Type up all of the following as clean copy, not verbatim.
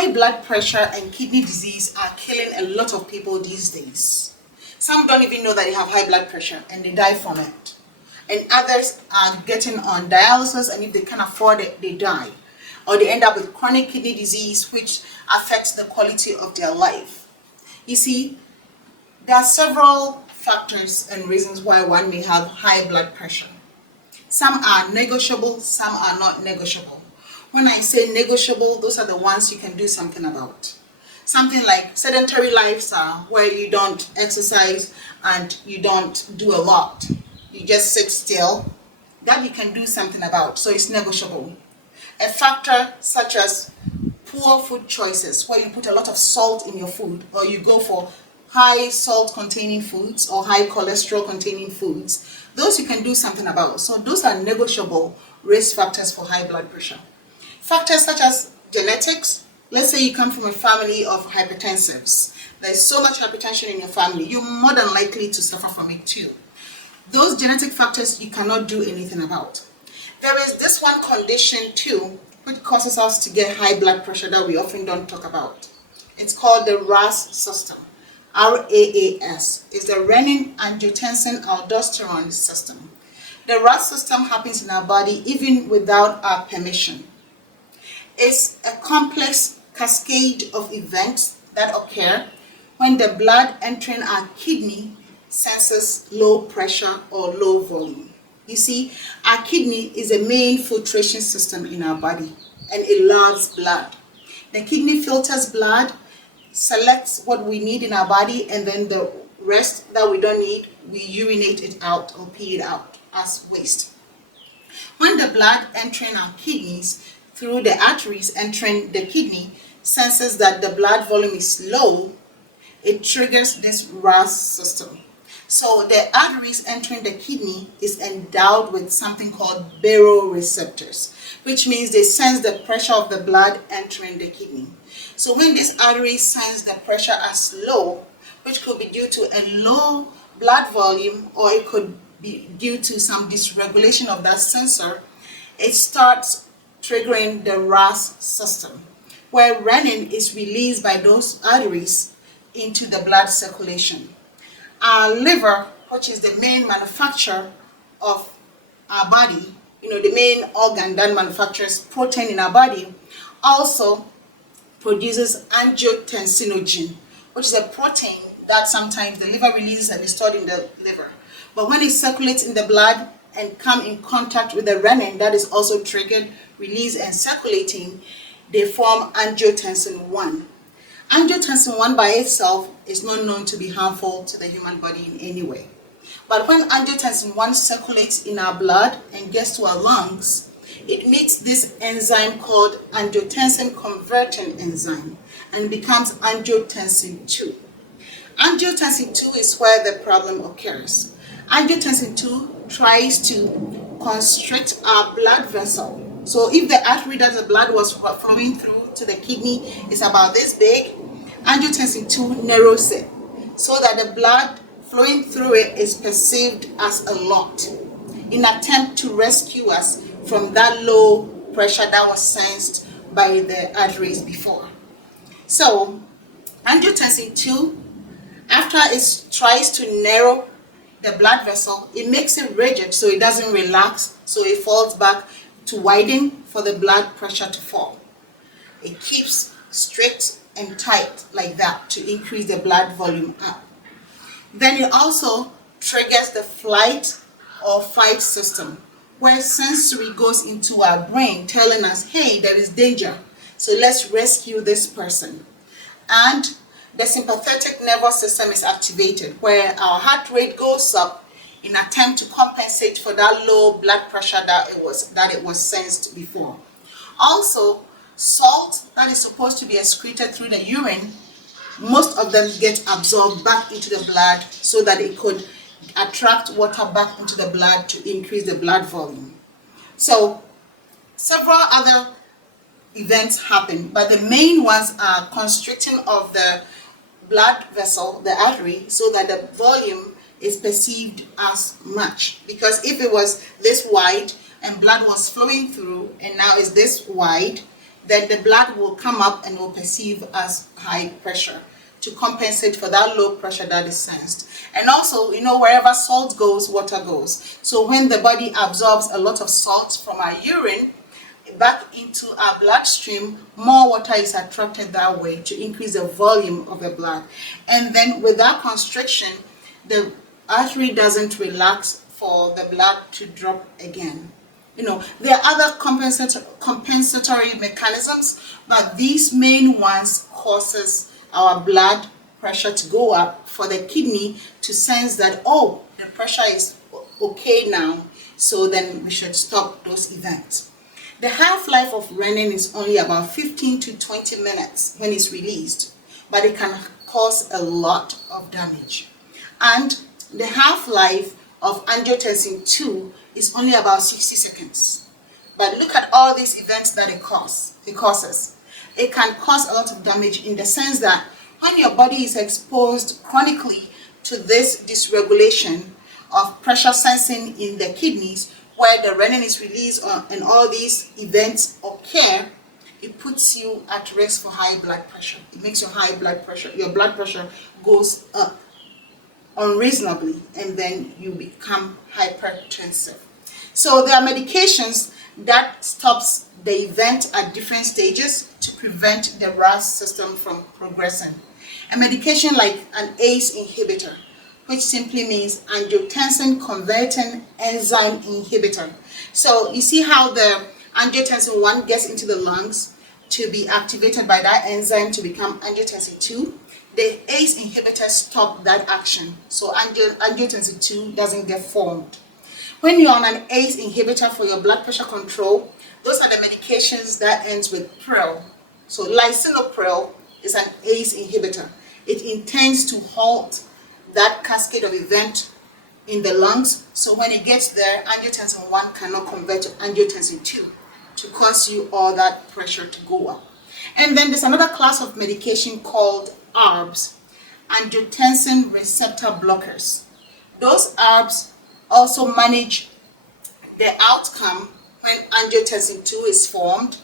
High blood pressure and kidney disease are killing a lot of people these days. Some don't even know that they have high blood pressure and they die from it. And others are getting on dialysis, and if they can't afford it, they die. Or they end up with chronic kidney disease, which affects the quality of their life. You see, there are several factors and reasons why one may have high blood pressure. Some are negotiable, some are not negotiable. When I say negotiable, those are the ones you can do something about. Something like sedentary lifestyle, where you don't exercise and you don't do a lot. You just sit still. That you can do something about, so it's negotiable. A factor such as poor food choices, where you put a lot of salt in your food, or you go for high salt containing foods or high cholesterol containing foods, those you can do something about. So those are negotiable risk factors for high blood pressure. Factors such as genetics. Let's say you come from a family of hypertensives. There's so much hypertension in your family, you're more than likely to suffer from it too. Those genetic factors you cannot do anything about. There is this one condition too, which causes us to get high blood pressure that we often don't talk about. It's called the RAS system. RAAS is the renin-angiotensin-aldosterone system. The RAS system happens in our body even without our permission. It's a complex cascade of events that occur when the blood entering our kidney senses low pressure or low volume. You see, our kidney is a main filtration system in our body, and it loves blood. The kidney filters blood, selects what we need in our body, and then the rest that we don't need, we urinate it out or pee it out as waste. When the blood entering our kidneys through the arteries entering the kidney senses that the blood volume is low, it triggers this RAS system. So the arteries entering the kidney is endowed with something called baroreceptors, which means they sense the pressure of the blood entering the kidney. So when these arteries sense the pressure as low, which could be due to a low blood volume, or it could be due to some dysregulation of that sensor, it starts triggering the RAS system, where renin is released by those arteries into the blood circulation. Our liver, which is the main manufacturer of our body, the main organ that manufactures protein in our body, also produces angiotensinogen, which is a protein that sometimes the liver releases and is stored in the liver. But when it circulates in the blood and come in contact with the renin that is also triggered, released, and circulating, they form angiotensin 1. Angiotensin 1 by itself is not known to be harmful to the human body in any way. But when angiotensin 1 circulates in our blood and gets to our lungs, it meets this enzyme called angiotensin converting enzyme and becomes angiotensin 2. Angiotensin 2 is where the problem occurs. Angiotensin 2 tries to constrict our blood vessel. So if the artery that the blood was flowing through to the kidney is about this big, angiotensin 2 narrows it so that the blood flowing through it is perceived as a lot, in attempt to rescue us from that low pressure that was sensed by the arteries before. So angiotensin 2, after it tries to narrow the blood vessel, it makes it rigid so it doesn't relax, so it falls back to widen for the blood pressure to fall. It keeps strict and tight like that to increase the blood volume up. Then it also triggers the flight or fight system, where sensory goes into our brain telling us, hey, there is danger, so let's rescue this person. And the sympathetic nervous system is activated, where our heart rate goes up in attempt to compensate for that low blood pressure that it was sensed before. Also, salt that is supposed to be excreted through the urine, most of them get absorbed back into the blood so that it could attract water back into the blood to increase the blood volume. So several other events happen, but the main ones are constricting of the blood vessel, the artery, so that the volume is perceived as much. Because if it was this wide and blood was flowing through and now it's this wide, then the blood will come up and will perceive as high pressure to compensate for that low pressure that is sensed. And also, wherever salt goes, water goes. So when the body absorbs a lot of salt from our urine back into our bloodstream, more water is attracted that way to increase the volume of the blood. And then with that constriction, the artery doesn't relax for the blood to drop again. There are other compensatory mechanisms, but these main ones causes our blood pressure to go up for the kidney to sense that, oh, the pressure is okay now, so then we should stop those events. The half-life of renin is only about 15 to 20 minutes when it's released, but it can cause a lot of damage. And the half-life of angiotensin II is only about 60 seconds. But look at all these events that it causes. It can cause a lot of damage in the sense that when your body is exposed chronically to this dysregulation of pressure sensing in the kidneys, where the renin is released and all these events occur, it puts you at risk for high blood pressure. It makes your blood pressure goes up unreasonably, and then you become hypertensive. So there are medications that stops the event at different stages to prevent the RAS system from progressing. A medication like an ACE inhibitor, which simply means angiotensin converting enzyme inhibitor. So you see how the angiotensin 1 gets into the lungs to be activated by that enzyme to become angiotensin 2. The ACE inhibitors stop that action, so angiotensin 2 doesn't get formed. When you're on an ACE inhibitor for your blood pressure control, those are the medications that ends with pril. So lisinopril is an ACE inhibitor. It intends to halt that cascade of event in the lungs, so when it gets there, angiotensin 1 cannot convert to angiotensin 2 to cause you all that pressure to go up. And then there's another class of medication called ARBs, angiotensin receptor blockers. Those ARBs also manage the outcome when angiotensin 2 is formed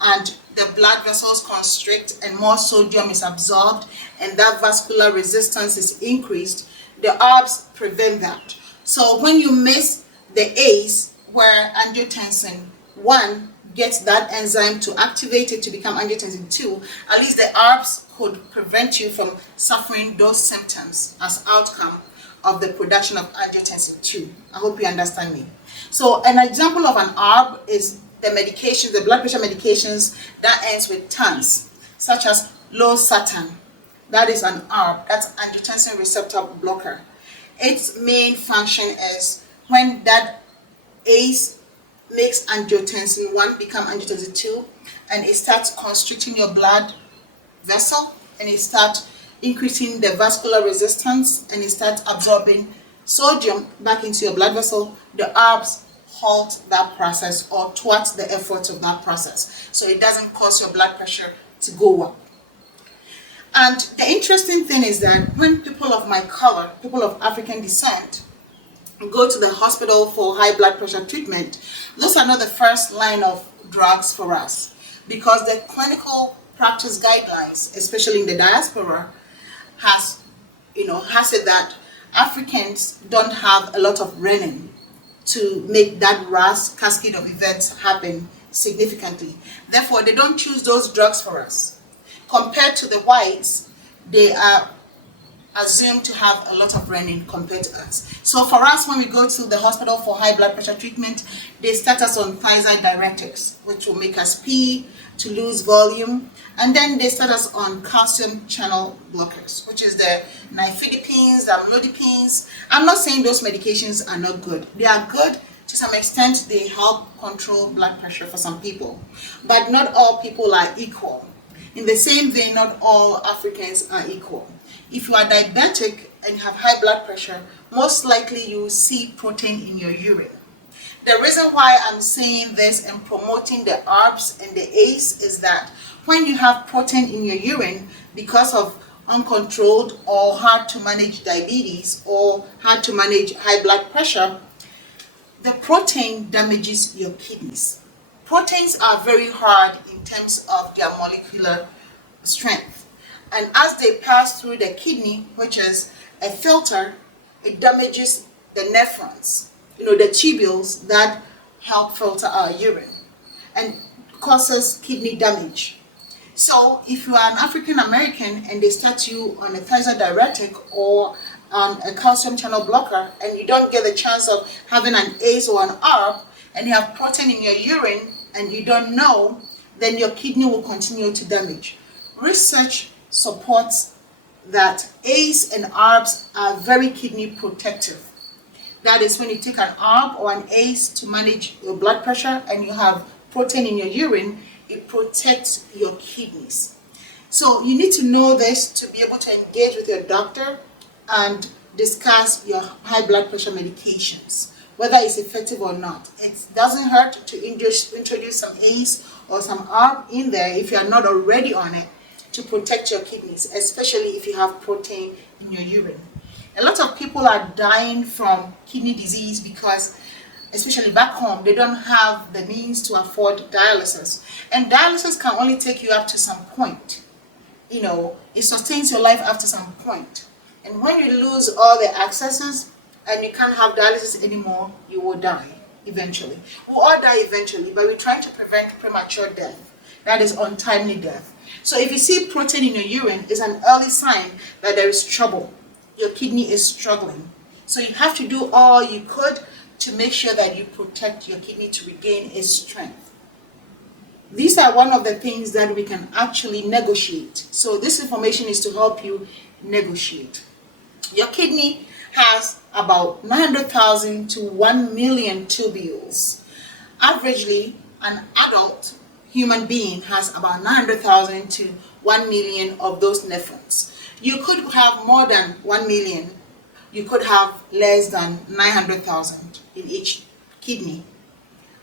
and the blood vessels constrict and more sodium is absorbed and that vascular resistance is increased. The ARBs prevent that. So when you miss the ACE, where angiotensin 1 gets that enzyme to activate it to become angiotensin 2, at least the ARBs could prevent you from suffering those symptoms as outcome of the production of angiotensin 2. I hope you understand me. So an example of an ARB is the medications, the blood pressure medications that ends with TANs, such as losartan. That is an ARB, that's angiotensin receptor blocker. Its main function is when that ACE makes angiotensin 1 become angiotensin 2, and it starts constricting your blood vessel, and it starts increasing the vascular resistance, and it starts absorbing sodium back into your blood vessel, the ARBs halt that process or thwart the efforts of that process, so it doesn't cause your blood pressure to go up. And the interesting thing is that when people of my color, people of African descent, go to the hospital for high blood pressure treatment, those are not the first line of drugs for us, because the clinical practice guidelines, especially in the diaspora, has it that Africans don't have a lot of renin to make that RAS cascade of events happen significantly. Therefore, they don't choose those drugs for us. Compared to the whites, they are assumed to have a lot of renin compared to us. So for us, when we go to the hospital for high blood pressure treatment, they start us on thiazide diuretics, which will make us pee to lose volume. And then they start us on calcium channel blockers, which is the nifedipines, the amlodipines. I'm not saying those medications are not good. They are good to some extent. They help control blood pressure for some people. But not all people are equal. In the same vein, not all Africans are equal. If you are diabetic and you have high blood pressure, most likely you will see protein in your urine. The reason why I'm saying this and promoting the ARBs and the ACE is that when you have protein in your urine because of uncontrolled or hard to manage diabetes or hard to manage high blood pressure, the protein damages your kidneys. Proteins are very hard in terms of their molecular strength, and as they pass through the kidney, which is a filter, it damages the nephrons, the tubules that help filter our urine, and causes kidney damage. So if you are an African American and they start you on a thiazide or a calcium channel blocker, and you don't get the chance of having an ACE or an ARB, and you have protein in your urine and you don't know, then your kidney will continue to damage. Research supports that ACE and ARBs are very kidney protective. That is, when you take an ARB or an ACE to manage your blood pressure and you have protein in your urine, it protects your kidneys. So you need to know this to be able to engage with your doctor and discuss your high blood pressure medications, whether it's effective or not. It doesn't hurt to introduce some ACE or some ARB in there if you are not already on it, to protect your kidneys, especially if you have protein in your urine. A lot of people are dying from kidney disease because, especially back home, they don't have the means to afford dialysis. And dialysis can only take you up to some point. It sustains your life after some point. And when you lose all the accesses and you can't have dialysis anymore, you will die eventually. We'll all die eventually, but we're trying to prevent premature death. That is untimely death. So if you see protein in your urine, it's an early sign that there is trouble. Your kidney is struggling. So you have to do all you could to make sure that you protect your kidney to regain its strength. These are one of the things that we can actually negotiate. So this information is to help you negotiate. Your kidney has about 900,000 to 1 million tubules. Averagely, an adult human being has about 900,000 to 1 million of those nephrons. You could have more than 1 million. You could have less than 900,000 in each kidney.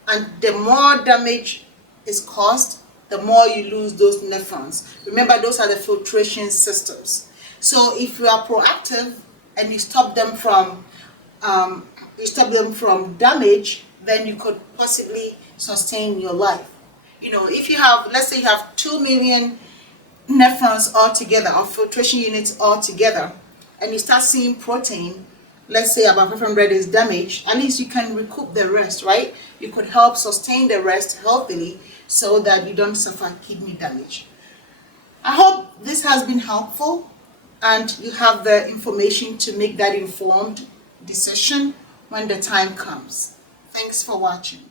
And the more damage is caused, the more you lose those nephrons. Remember, those are the filtration systems. So if you are proactive and you stop them from damage, then you could possibly sustain your life. If you have, let's say you have 2 million nephrons altogether, or filtration units altogether, and you start seeing protein, let's say about 500 is damaged, at least you can recoup the rest, right? You could help sustain the rest healthily so that you don't suffer kidney damage. I hope this has been helpful and you have the information to make that informed decision when the time comes. Thanks for watching.